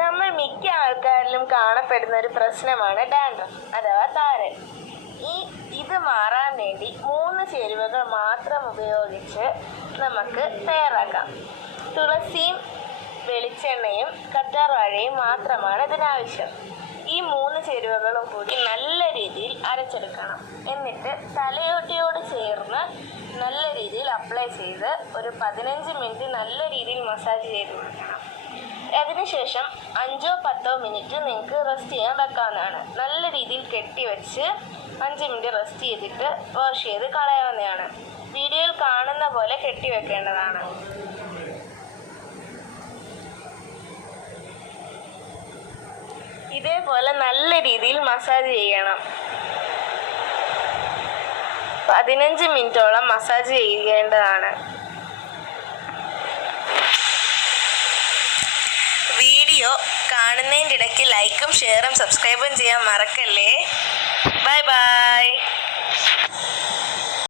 നമ്മൾ മിക്ക ആൾക്കാരിലും കാണപ്പെടുന്ന ഒരു പ്രശ്നമാണ് ഡാൻഡ്രഫ് അഥവാ താരൻ. ഇത് മാറാൻ വേണ്ടി 3 ചേരുവകൾ മാത്രം ഉപയോഗിച്ച് നമുക്ക് തയ്യാറാക്കാം. തുളസിയും വെളിച്ചെണ്ണയും കറ്റാർവാഴയും മാത്രമാണ് ഇതിനാവശ്യം. ഈ 3 ചേരുവകളും കൂടി നല്ല രീതിയിൽ അരച്ചെടുക്കണം. എന്നിട്ട് തലയോട്ടിയോട് ചേർന്ന് നല്ല രീതിയിൽ അപ്ലൈ ചെയ്ത് ഒരു 15 മിനിറ്റ് നല്ല രീതിയിൽ മസാജ് ചെയ്ത് കൊടുക്കണം. അതിനുശേഷം 5-10 മിനിറ്റ് നിങ്ങൾക്ക് റെസ്റ്റ് ചെയ്യാൻ വെക്കാവുന്നതാണ്. നല്ല രീതിയിൽ കെട്ടിവെച്ച് 5 മിനിറ്റ് റെസ്റ്റ് ചെയ്തിട്ട് വാഷ് ചെയ്ത് കളയാവുന്നതാണ്. വീഡിയോയിൽ കാണുന്ന പോലെ കെട്ടിവെക്കേണ്ടതാണ്. ഇതേപോലെ നല്ല രീതിയിൽ മസാജ് ചെയ്യണം. 15 മിനിറ്റോളം മസാജ് ചെയ്യേണ്ടതാണ്. വീഡിയോ കാണുന്നതിൻ്റെ ഇടയ്ക്ക് ലൈക്കും ഷെയറും സബ്സ്ക്രൈബും ചെയ്യാൻ മറക്കല്ലേ. Bye bye.